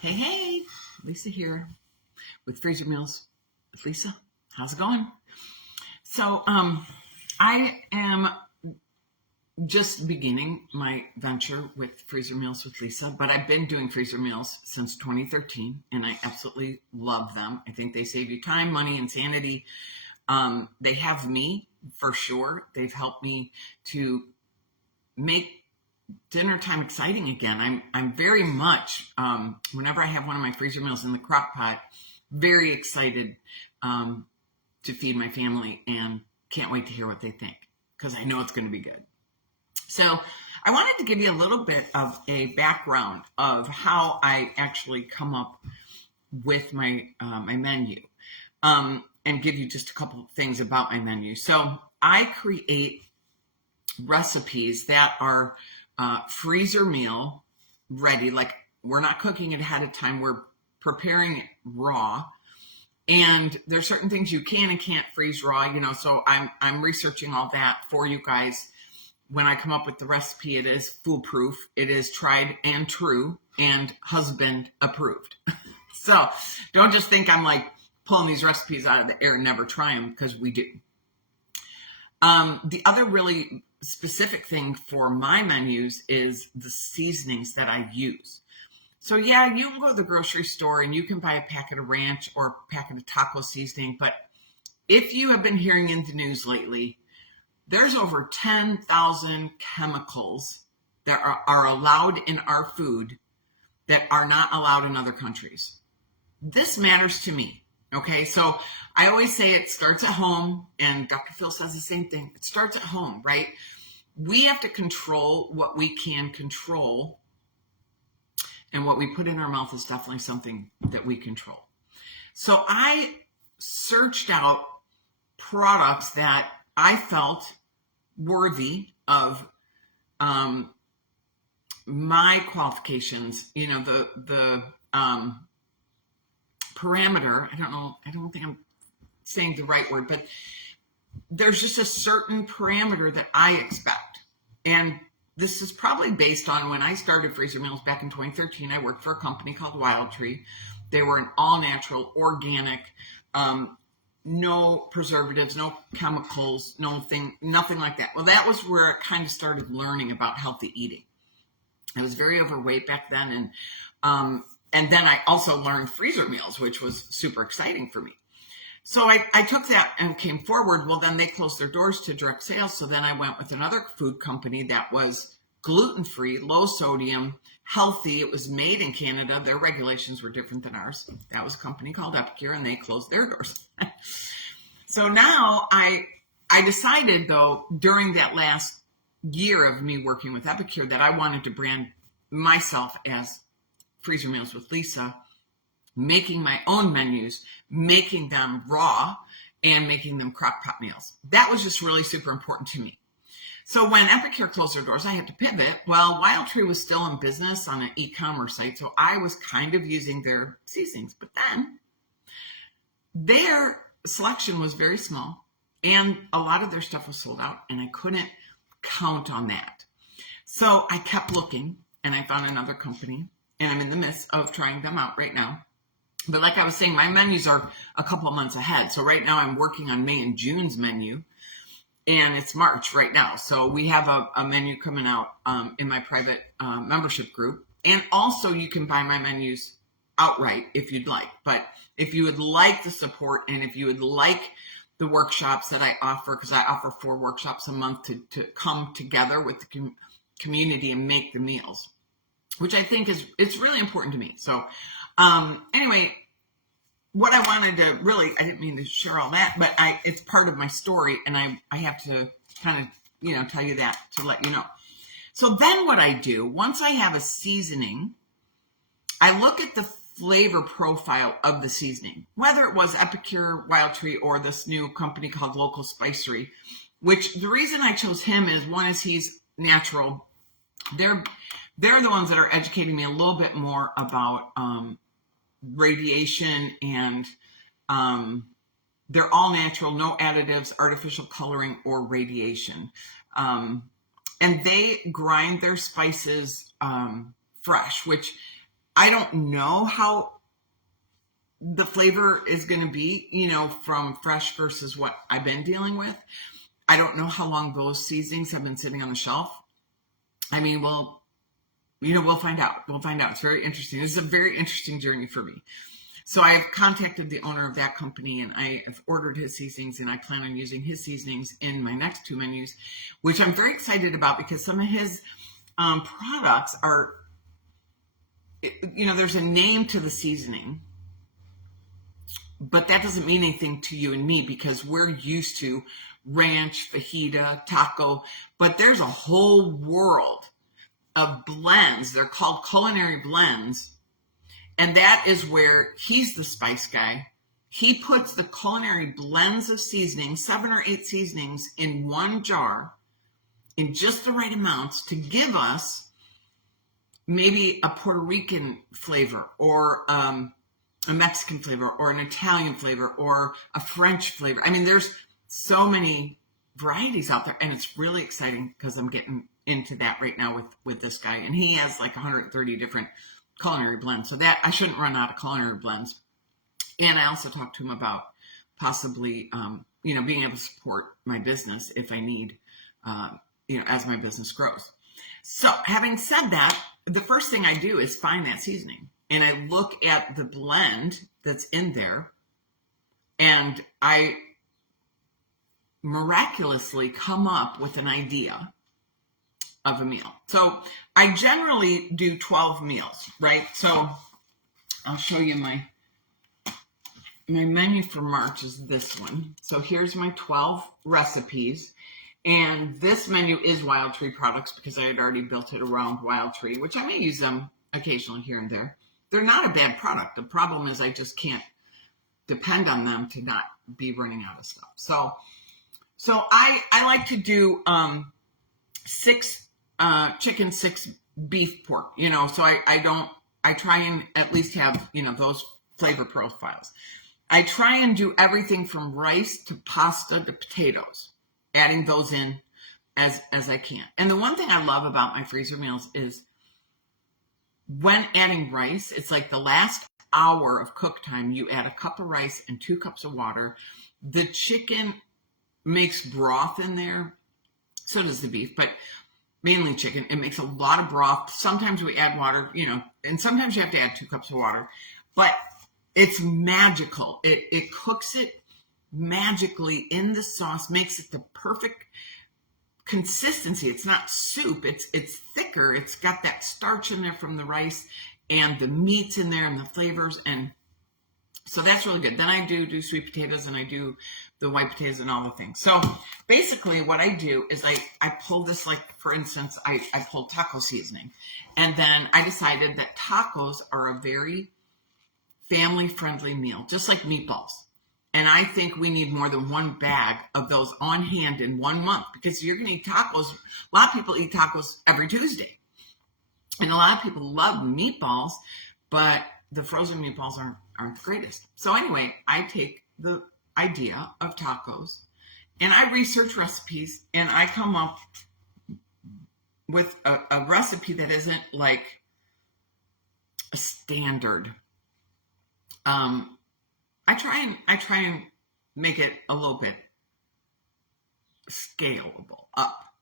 Hey, hey, Lisa here with Freezer Meals with Lisa. How's it going? So, I am just beginning my venture with Freezer Meals with Lisa, but I've been doing freezer meals since 2013 and I absolutely love them. I think they save you time, money, and sanity. They have me for sure. They've helped me to make dinner time exciting again. I'm very much whenever I have one of my freezer meals in the crock pot, very excited to feed my family and can't wait to hear what they think because I know it's going to be good. So I wanted to give you a little bit of a background of how I actually come up with my menu, and give you just a couple of things about my menu. So I create recipes that are freezer meal ready. Like we're not cooking it ahead of time. We're preparing it raw. And there's certain things you can and can't freeze raw, so I'm researching all that for you guys. When I come up with the recipe, it is foolproof. It is tried and true and husband approved. So don't just think I'm like pulling these recipes out of the air and never try them, because we do. The other really specific thing for my menus is the seasonings that I use. So yeah, you can go to the grocery store and you can buy a packet of ranch or a packet of taco seasoning. But if you have been hearing in the news lately, there's over 10,000 chemicals that are allowed in our food that are not allowed in other countries. This matters to me. Okay, so I always say it starts at home, and Dr. Phil says the same thing. It starts at home, right? We have to control what we can control, and what we put in our mouth is definitely something that we control. So I searched out products that I felt worthy of my qualifications, the parameter. I don't think I'm saying the right word, but there's just a certain parameter that I expect. And this is probably based on when I started Freezer Meals back in 2013. I worked for a company called Wild Tree. They were an all-natural, organic, no preservatives, no chemicals, nothing like that. Well, that was where I kind of started learning about healthy eating. I was very overweight back then, and then I also learned freezer meals, which was super exciting for me. So I took that and came forward. Well, then they closed their doors to direct sales. So then I went with another food company that was gluten-free, low sodium, healthy. It was made in Canada. Their regulations were different than ours. That was a company called Epicure, and they closed their doors. So now I decided, though, during that last year of me working with Epicure, that I wanted to brand myself as Freezer Meals with Lisa, making my own menus, making them raw, and making them crock pot meals. That was just really super important to me. So when Epicure closed their doors, I had to pivot. Well, Wild Tree was still in business on an e-commerce site, so I was kind of using their seasonings. But then their selection was very small, and a lot of their stuff was sold out, and I couldn't count on that. So I kept looking, and I found another company, and I'm in the midst of trying them out right now. But like I was saying, my menus are a couple of months ahead. So right now I'm working on May and June's menu, and it's March right now. So we have a menu coming out in my private membership group. And also you can buy my menus outright if you'd like. But if you would like the support, and if you would like the workshops that I offer, because I offer 4 workshops a month to come together with the community and make the meals, which I think it's really important to me. So anyway, what I wanted to really, I didn't mean to share all that, but it's part of my story, and I have to kind of, tell you that to let you know. So then what I do, once I have a seasoning, I look at the flavor profile of the seasoning, whether it was Epicure, Wild Tree, or this new company called Local Spicery, which the reason I chose him is, one is he's natural. They're the ones that are educating me a little bit more about radiation, and they're all natural, no additives, artificial coloring, or radiation. And they grind their spices fresh, which I don't know how the flavor is going to be, from fresh versus what I've been dealing with. I don't know how long those seasonings have been sitting on the shelf. I mean, we'll find out. We'll find out. It's very interesting. This is a very interesting journey for me. So I've contacted the owner of that company, and I have ordered his seasonings, and I plan on using his seasonings in my next 2 menus, which I'm very excited about because some of his products are, there's a name to the seasoning, but that doesn't mean anything to you and me because we're used to ranch, fajita, taco, but there's a whole world of blends. They're called culinary blends. And that is where he's the spice guy. He puts the culinary blends of seasonings, 7 or 8 seasonings in one jar in just the right amounts to give us maybe a Puerto Rican flavor or a Mexican flavor or an Italian flavor or a French flavor. I mean, there's so many varieties out there, and it's really exciting because I'm getting into that right now with this guy, and he has like 130 different culinary blends, so that I shouldn't run out of culinary blends. And I also talked to him about possibly being able to support my business if I need as my business grows. So having said that, the first thing I do is find that seasoning, and I look at the blend that's in there, and I miraculously come up with an idea of a meal. So I generally do 12 meals, right? So I'll show you my menu for March is this one. So here's my 12 recipes. And this menu is Wild Tree products because I had already built it around Wild Tree, which I may use them occasionally here and there. They're not a bad product. The problem is I just can't depend on them to not be running out of stuff. So I like to do 6 chicken, 6 beef, pork, so I try and at least have, those flavor profiles. I try and do everything from rice to pasta to potatoes, adding those in as I can. And the one thing I love about my freezer meals is when adding rice, it's like the last hour of cook time, you add a cup of rice and 2 cups of water. The chicken makes broth in there. So does the beef, but mainly chicken. It makes a lot of broth. Sometimes we add water, and sometimes you have to add 2 cups of water, but it's magical. It cooks it magically in the sauce, makes it the perfect consistency. It's not soup. It's thicker. It's got that starch in there from the rice and the meats in there and the flavors. And so that's really good. Then I do sweet potatoes, and I do the white potatoes and all the things. So basically what I do is I pull this, like, for instance, I pulled taco seasoning. And then I decided that tacos are a very family-friendly meal, just like meatballs. And I think we need more than 1 bag of those on hand in 1 month because you're going to eat tacos. A lot of people eat tacos every Tuesday. And a lot of people love meatballs, but the frozen meatballs aren't the greatest. So anyway, I take the idea of tacos and I research recipes, and I come up with a recipe that isn't like a standard. I try and make it a little bit scalable up,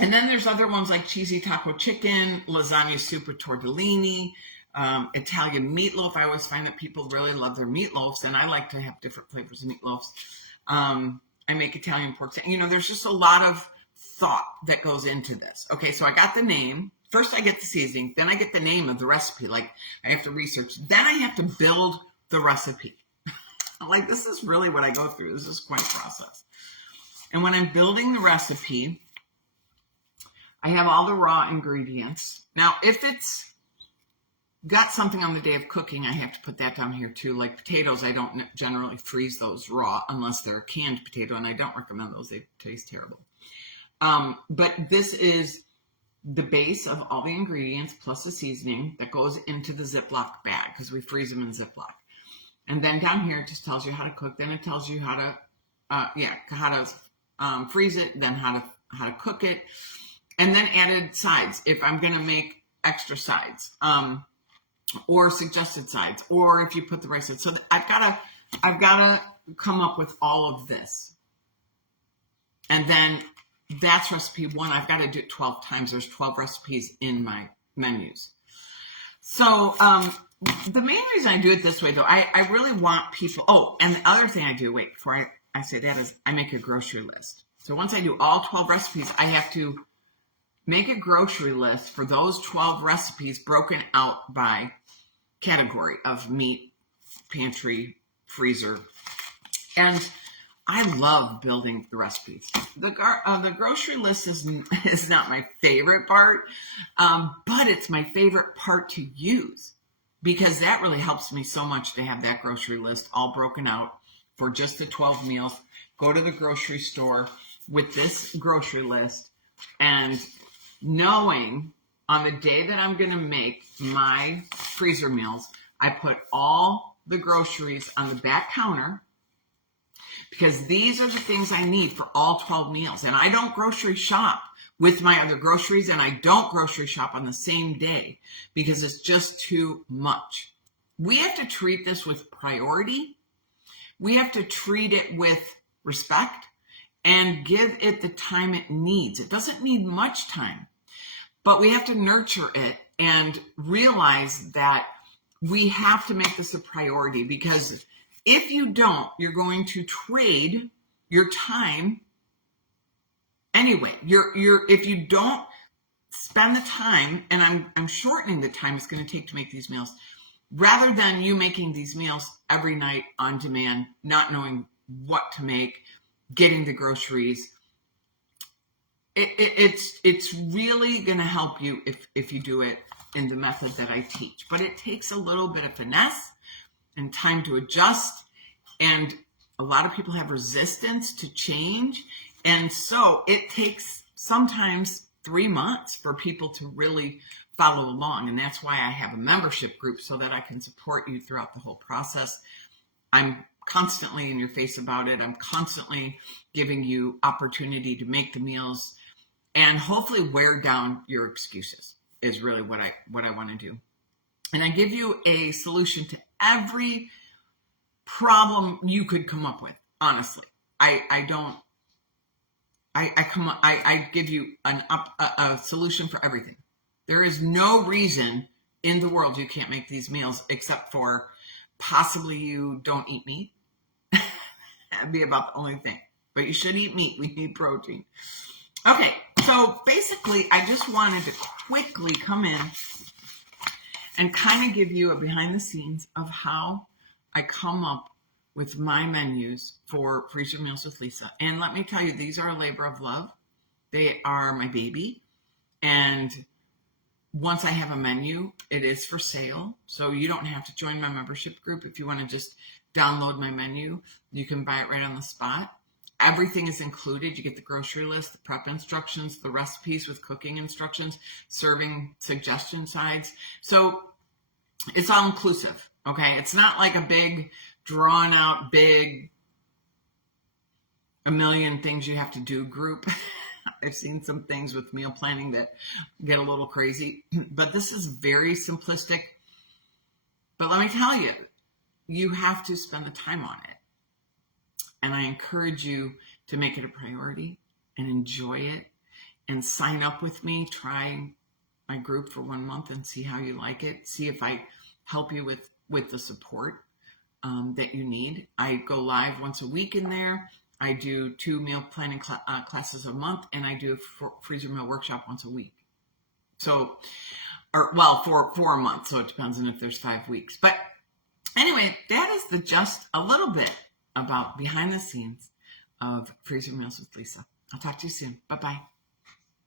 and then there's other ones like cheesy taco chicken, lasagna soup with tortellini, Italian meatloaf. I always find that people really love their meatloafs, and I like to have different flavors of meatloafs. I make Italian pork. There's just a lot of thought that goes into this. Okay, so I got the name. First I get the seasoning, then I get the name of the recipe. Like, I have to research. Then I have to build the recipe. Like, this is really what I go through. This is quite a process. And when I'm building the recipe, I have all the raw ingredients. Now, if it's got something on the day of cooking, I have to put that down here too. Like potatoes, I don't generally freeze those raw unless they're a canned potato, and I don't recommend those. They taste terrible. But this is the base of all the ingredients plus the seasoning that goes into the Ziploc bag because we freeze them in Ziploc. And then down here it just tells you how to cook. Then it tells you how to freeze it, then how to cook it, and then added sides. If I'm going to make extra sides, or suggested sides, or if you put the right sides. So I've gotta come up with all of this. And then that's recipe 1. I've got to do it 12 times. There's 12 recipes in my menus. So the main reason I do it this way, though, I really want people. Oh, and the other thing I do, wait, before I say that, is I make a grocery list. So once I do all 12 recipes, I have to make a grocery list for those 12 recipes broken out by category of meat, pantry, freezer. And I love building the recipes. The grocery list is not my favorite part, but it's my favorite part to use, because that really helps me so much to have that grocery list all broken out for just the 12 meals. Go to the grocery store with this grocery list, and knowing on the day that I'm going to make my freezer meals, I put all the groceries on the back counter, because these are the things I need for all 12 meals. And I don't grocery shop with my other groceries, and I don't grocery shop on the same day because it's just too much. We have to treat this with priority. We have to treat it with respect and give it the time it needs. It doesn't need much time, but we have to nurture it and realize that we have to make this a priority, because if you don't, you're going to trade your time anyway. If you don't spend the time, and I'm shortening the time it's going to take to make these meals, rather than you making these meals every night on demand, not knowing what to make, getting the groceries. It's really going to help you if you do it in the method that I teach. But it takes a little bit of finesse and time to adjust, and a lot of people have resistance to change, and so it takes sometimes 3 months for people to really follow along. And that's why I have a membership group, so that I can support you throughout the whole process. I'm constantly in your face about it. I'm constantly giving you opportunity to make the meals and hopefully wear down your excuses, is really what I want to do. And I give you a solution to every problem you could come up with. Honestly, I give you a solution for everything. There is no reason in the world you can't make these meals, except for possibly you don't eat meat. That'd be about the only thing. But you should eat meat. We need protein. Okay, so basically, I just wanted to quickly come in and kind of give you a behind the scenes of how I come up with my menus for Freezer Meals with Lisa. And let me tell you, these are a labor of love. They are my baby. And once I have a menu, it is for sale. So you don't have to join my membership group. If you want to just download my menu, you can buy it right on the spot. Everything is included. You get the grocery list, the prep instructions, the recipes with cooking instructions, serving suggestion sides. So it's all inclusive, okay? It's not like a big, drawn out, big, a million things you have to do group. I've seen some things with meal planning that get a little crazy, but this is very simplistic. But let me tell you, you have to spend the time on it. And I encourage you to make it a priority and enjoy it, and sign up with me. Try my group for 1 month and see how you like it. See if I help you with the support that you need. I go live once a week in there. I do 2 meal planning classes a month, and I do a freezer meal workshop once a week. So, for a month. So it depends on if there's 5 weeks. But anyway, that is just a little bit about behind the scenes of Freezer Meals with Lisa. I'll talk to you soon. Bye-bye.